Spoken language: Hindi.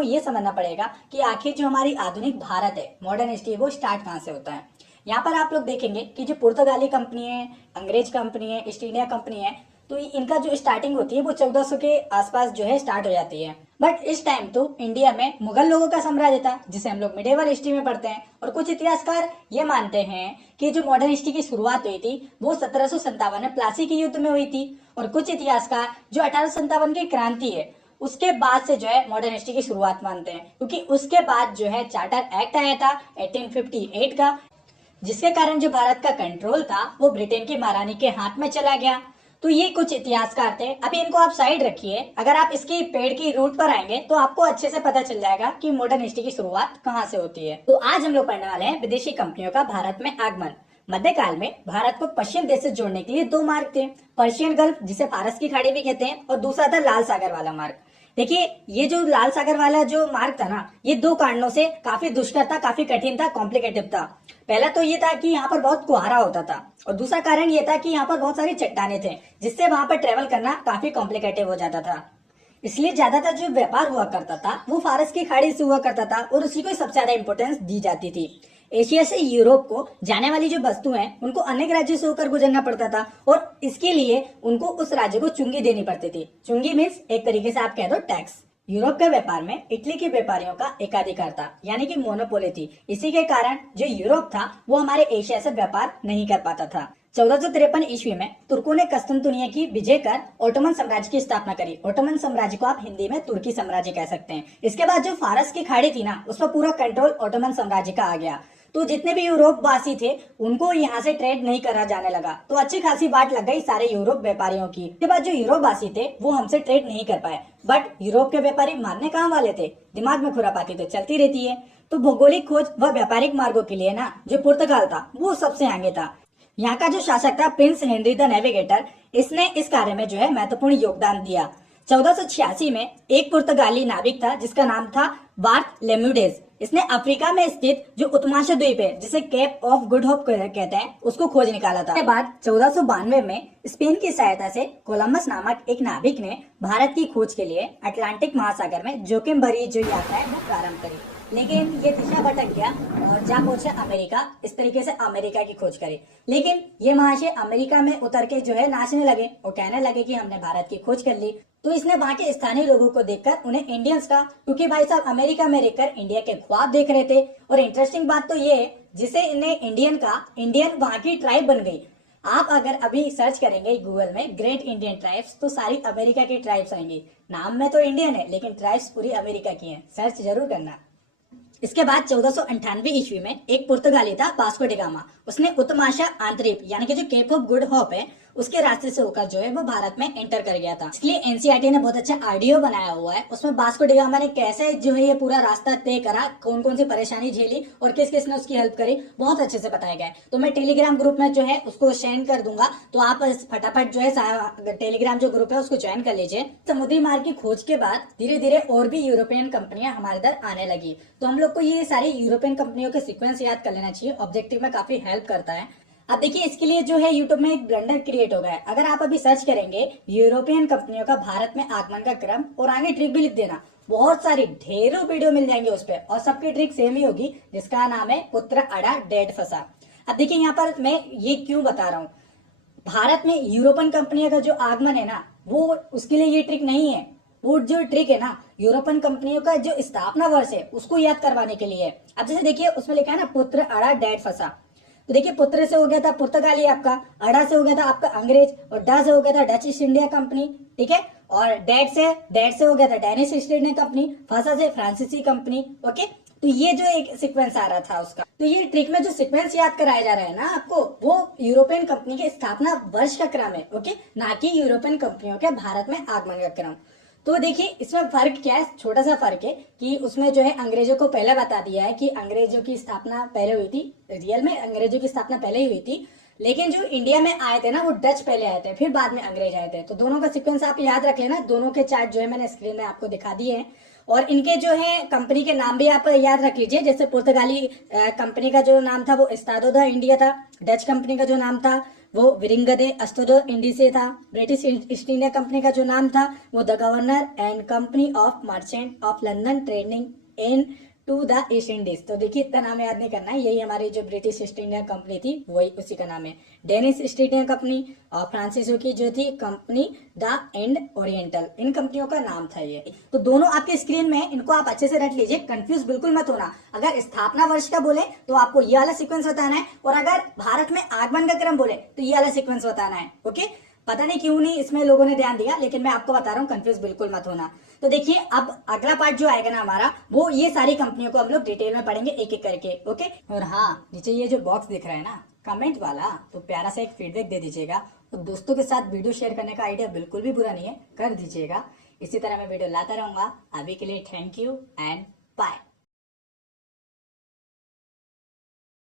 आपको ये समझना पड़ेगा कि आखिर जो हमारी आधुनिक भारत है, मॉडर्न हिस्ट्री, वो स्टार्ट कहाँ से होता है। यहाँ पर आप लोग देखेंगे कि जो पुर्तगाली कंपनी है, अंग्रेज कंपनी है, ईस्ट इंडिया कंपनी है, तो इनका जो स्टार्टिंग होती है वो 1400 के आसपास जो है स्टार्ट हो जाती है। बट इस टाइम तो इंडिया में मुगल लोगों का साम्राज्य था, जिसे हम लोग मिडेवल हिस्ट्री में पढ़ते हैं। और कुछ इतिहासकार ये मानते हैं कि जो मॉडर्न हिस्ट्री की शुरुआत हुई थी वो 1757 में प्लासी के युद्ध में हुई थी। और कुछ इतिहासकार जो 1857 की क्रांति है उसके बाद से जो है मॉडर्न हिस्ट्री की शुरुआत मानते हैं, क्योंकि उसके बाद जो है चार्टर एक्ट आया था 1858 का, जिसके कारण जो भारत का कंट्रोल था वो ब्रिटेन की महारानी के हाथ में चला गया। तो ये कुछ इतिहासकार थे। अभी इनको आप साइड रखिए, अगर आप इसकी पेड़ की रूट पर आएंगे तो आपको अच्छे से पता चल जाएगा कि मॉडर्न हिस्ट्री की शुरुआत कहाँ से होती है। तो आज हम लोग पढ़ने वाले हैं विदेशी कंपनियों का भारत में आगमन। मध्यकाल में भारत को पश्चिम देश से जोड़ने के लिए दो मार्ग थे, पर्शियन गल्फ जिसे फारस की खाड़ी भी कहते हैं, और दूसरा था लाल सागर वाला मार्ग। देखिए, ये जो लाल सागर वाला जो मार्ग था ना, ये दो कारणों से काफी दुष्कर था, काफी कठिन था, कॉम्प्लिकेटेड था। पहला तो ये था कि यहाँ पर बहुत कुहारा होता था, और दूसरा कारण ये था कि यहाँ पर बहुत सारी चट्टाने थे, जिससे वहां पर ट्रेवल करना काफी कॉम्प्लिकेटेड हो जाता था। इसलिए ज्यादातर जो व्यापार हुआ करता था वो फारस की खाड़ी से हुआ करता था, और उसी को सबसे ज्यादा इंपॉर्टेंस दी जाती थी। एशिया से यूरोप को जाने वाली जो वस्तु हैं उनको अनेक राज्यों से होकर गुजरना पड़ता था, और इसके लिए उनको उस राज्य को चुंगी देनी पड़ती थी। चुंगी मीन्स एक तरीके से आप कह दो टैक्स। यूरोप के व्यापार में इटली के व्यापारियों का एकाधिकार था, यानी कि मोनोपोली थी। इसी के कारण जो यूरोप था वो हमारे एशिया से व्यापार नहीं कर पाता था। 1453 ईस्वी में तुर्कों ने कस्तुनतुनिया की विजय कर ओटोमन साम्राज्य की स्थापना करी। ओटोमन साम्राज्य को आप हिंदी में तुर्की साम्राज्य कह सकते हैं। इसके बाद जो फारस की खाड़ी थी ना, उस पर पूरा कंट्रोल ओटोमन साम्राज्य का आ गया। तो जितने भी यूरोप वासी थे उनको यहाँ से ट्रेड नहीं करा जाने लगा, तो अच्छी खासी बात लग गई सारे यूरोप व्यापारियों की। इसके बाद जो यूरोप वासी थे वो हमसे ट्रेड नहीं कर पाए, बट यूरोप के व्यापारी मारने कहाँ वाले थे, दिमाग में खुरापाती तो चलती रहती है। तो भौगोलिक खोज व व्यापारिक मार्गों के लिए ना जो पुर्तगाल था वो सबसे आगे था। यहाँ का जो शासक था प्रिंस हेनरी द नेविगेटर, इसने इस कार्य में जो है महत्वपूर्ण योगदान दिया। 1486 में एक पुर्तगाली नाविक था जिसका नाम था बार्थ लेम्यूडेज। इसने अफ्रीका में स्थित जो उत्तमाशा द्वीप है, जिसे केप ऑफ गुड होप कहते हैं, उसको खोज निकाला था। इसके बाद 1492 में स्पेन की सहायता से कोलंबस नामक एक नाविक ने भारत की खोज के लिए अटलांटिक महासागर में जोखिम भरी जो यात्रा है वो प्रारंभ करी। लेकिन ये दिशा भटक गया और जा पहुंचा अमेरिका। इस तरीके से अमेरिका की खोज करी, लेकिन ये महाशय अमेरिका में उतर के जो है नाचने लगे और कहने लगे कि हमने भारत की खोज कर ली। तो इसने वहाँ के स्थानीय लोगों को देखकर उन्हें इंडियंस कहा, क्योंकि भाई साहब अमेरिका में रहकर इंडिया के ख्वाब देख रहे थे। और इंटरेस्टिंग बात तो ये है, जिसे इन्हें इंडियन का, इंडियन वहाँ की ट्राइब बन गई। आप अगर अभी सर्च करेंगे गूगल में ग्रेट इंडियन ट्राइब्स, तो सारी अमेरिका की ट्राइब्स आएंगी। नाम में तो इंडियन है लेकिन ट्राइब्स पूरी अमेरिका की हैं। सर्च जरूर करना। इसके बाद 1498 ईस्वी में एक पुर्तगाली था वास्को डी गामा। उसने उत्तमाशा आंतरिक यानी कि जो केप ऑफ गुड होप है उसके रास्ते से होकर जो है वो भारत में एंटर कर गया था। इसलिए एनसीईआरटी ने बहुत अच्छा ऑडियो बनाया हुआ है, उसमें वास्को डी गामा ने कैसे जो है ये पूरा रास्ता तय करा, कौन कौन सी परेशानी झेली और किस किस ने उसकी हेल्प करी, बहुत अच्छे से बताया गया है। तो मैं टेलीग्राम ग्रुप में जो है उसको सेंड कर दूंगा, तो आप फटाफट जो है टेलीग्राम जो ग्रुप है उसको ज्वाइन कर लीजिए। समुद्री मार्ग की खोज के बाद धीरे धीरे और भी यूरोपियन कंपनियां हमारे इधर आने लगी। तो हम लोग को ये सारी यूरोपियन कंपनियों के सीक्वेंस याद कर लेना चाहिए, ऑब्जेक्टिव में काफी हेल्प करता है। अब देखिए, इसके लिए जो है यूट्यूब में एक ब्लंडर क्रिएट हो गया है। अगर आप अभी सर्च करेंगे यूरोपियन कंपनियों का भारत में आगमन का क्रम और आगे ट्रिक भी लिख देना, बहुत सारी ढेरों वीडियो मिल जाएंगे उस पर, और सबकी ट्रिक सेम ही होगी, जिसका नाम है पुत्र अड़ा डेढ़ फंसा। अब देखिए, यहाँ पर मैं ये क्यों बता रहा हूँ, भारत में यूरोपियन कंपनियों का जो आगमन है ना, वो उसके लिए ये ट्रिक नहीं है। वो जो ट्रिक है ना, यूरोपियन कंपनियों का जो स्थापना वर्ष है उसको याद करवाने के लिए। अब जैसे देखिए उसमें लिखा है ना पुत्र अड़ा डेढ़ फंसा, तो देखिए पुत्र से हो गया था पुर्तगाली आपका, अड़ा से हो गया था आपका अंग्रेज, और डा से हो गया था डच ईस्ट इंडिया कंपनी, ठीक है, और डेड से हो गया था डेनिश ईस्ट इंडिया कंपनी, फंसा से फ्रांसीसी कंपनी। ओके, तो ये जो एक सीक्वेंस आ रहा था उसका, तो ये ट्रिक में जो सीक्वेंस याद कराया जा रहा है ना आपको, वो यूरोपियन कंपनी के स्थापना वर्ष का क्रम है, ओके, ना कि यूरोपियन कंपनियों के भारत में आगमन का क्रम। तो देखिए इसमें फर्क क्या है, छोटा सा फर्क है कि उसमें जो है अंग्रेजों को पहले बता दिया है कि अंग्रेजों की स्थापना पहले हुई थी। रियल में अंग्रेजों की स्थापना पहले ही हुई थी, लेकिन जो इंडिया में आए थे ना वो डच पहले आए थे, फिर बाद में अंग्रेज आए थे। तो दोनों का सीक्वेंस आप याद रख लेना। दोनों के चार्ट जो है मैंने स्क्रीन में आपको दिखा दिए हैं, और इनके जो है कंपनी के नाम भी आप याद रख लीजिए। जैसे पुर्तगाली कंपनी का जो नाम था वो एस्टाडो दा इंडिया था, डच कंपनी का जो नाम था वो विरिंगदे अस्तुदो इंडिसे था। ब्रिटिश ईस्ट इंडिया कंपनी का जो नाम था वो the governor and company of merchant of London trading into the East Indies. तो देखिए इतना नाम याद नहीं करना है, यही हमारी जो ब्रिटिश ईस्ट इंडिया कंपनी थी वही उसी का नाम है। डेनिश ईस्ट इंडिया कंपनी और फ्रांसीसियों की जो थी कंपनी द इंड ओरिएंटल, इन कंपनियों का नाम था ये। तो दोनों आपके स्क्रीन में, इनको आप अच्छे से रट लीजिए, कंफ्यूज बिल्कुल मत होना। अगर स्थापना वर्ष का बोले तो आपको ये वाला सीक्वेंस बताना है, और अगर भारत में आगमन का क्रम बोले तो ये वाला सीक्वेंस बताना है। ओके, पता नहीं क्यों नहीं इसमें लोगों ने ध्यान दिया, लेकिन मैं आपको बता रहा हूँ, कंफ्यूज बिल्कुल मत होना। तो देखिए अब अगला पार्ट जो आएगा ना हमारा, वो ये सारी कंपनियों को हम लोग डिटेल में पढ़ेंगे एक एक करके। ओके, और हाँ, नीचे ये जो बॉक्स दिख रहा है ना कमेंट वाला, तो प्यारा सा एक फीडबैक दे दीजिएगा। तो दोस्तों के साथ वीडियो शेयर करने का आइडिया बिल्कुल भी बुरा नहीं है, कर दीजिएगा। इसी तरह मैं वीडियो लाता रहूंगा। अभी के लिए थैंक यू एंड बाय।